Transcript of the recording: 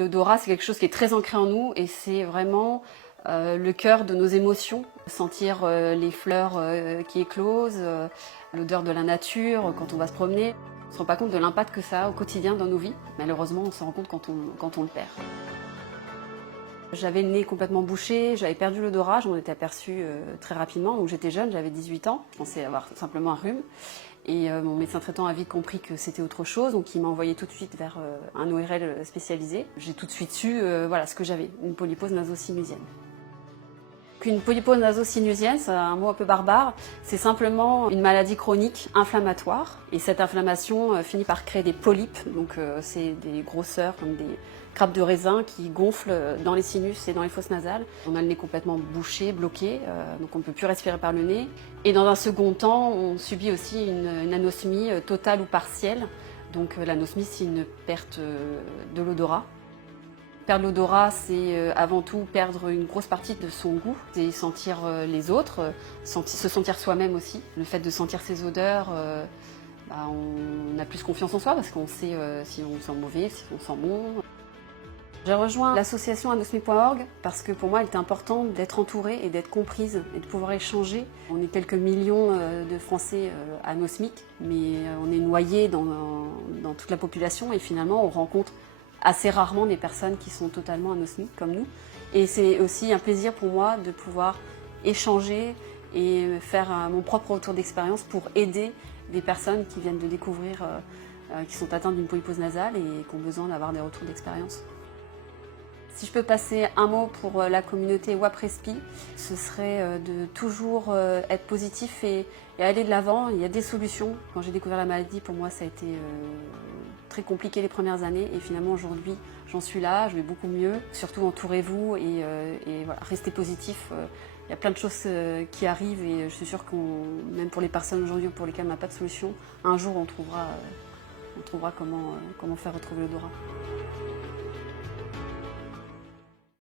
L'odorat, c'est quelque chose qui est très ancré en nous et c'est vraiment le cœur de nos émotions. Sentir les fleurs qui éclosent, l'odeur de la nature quand on va se promener. On ne se rend pas compte de l'impact que ça a au quotidien dans nos vies. Malheureusement, on s'en rend compte quand on le perd. J'avais le nez complètement bouché, j'avais perdu l'odorat, j'en étais aperçue très rapidement. Donc j'étais jeune, j'avais 18 ans, je pensais avoir simplement un rhume. Et mon médecin traitant a vite compris que c'était autre chose, donc il m'a envoyé tout de suite vers un ORL spécialisé. J'ai tout de suite su voilà, ce que j'avais, une polypose naso-sinusienne. Une polypose naso-sinusienne, c'est un mot un peu barbare, c'est simplement une maladie chronique inflammatoire. Et cette inflammation finit par créer des polypes, donc c'est des grosseurs comme des grappes de raisin qui gonflent dans les sinus et dans les fosses nasales. On a le nez complètement bouché, bloqué, donc on ne peut plus respirer par le nez. Et dans un second temps, on subit aussi une anosmie totale ou partielle. Donc l'anosmie, c'est une perte de l'odorat. Perdre l'odorat, c'est avant tout perdre une grosse partie de son goût, c'est sentir les autres, se sentir soi-même aussi. Le fait de sentir ces odeurs, on a plus confiance en soi parce qu'on sait si on sent mauvais, si on sent bon. J'ai rejoint l'association anosmie.org parce que pour moi, il était important d'être entourée et d'être comprise et de pouvoir échanger. On est quelques millions de Français anosmiques, mais on est noyés dans toute la population et finalement, on rencontre assez rarement des personnes qui sont totalement anosmiques comme nous. Et c'est aussi un plaisir pour moi de pouvoir échanger et faire mon propre retour d'expérience pour aider des personnes qui viennent de découvrir, qui sont atteintes d'une polypose nasale et qui ont besoin d'avoir des retours d'expérience. Si je peux passer un mot pour la communauté WAP-Respi, ce serait de toujours être positif et aller de l'avant. Il y a des solutions. Quand j'ai découvert la maladie, pour moi, ça a été très compliqué les premières années et finalement aujourd'hui, j'en suis là, je vais beaucoup mieux. Surtout entourez-vous et voilà, restez positif. Il y a plein de choses qui arrivent et je suis sûre que même pour les personnes aujourd'hui pour lesquelles on n'a pas de solution, un jour on trouvera comment faire retrouver l'odorat.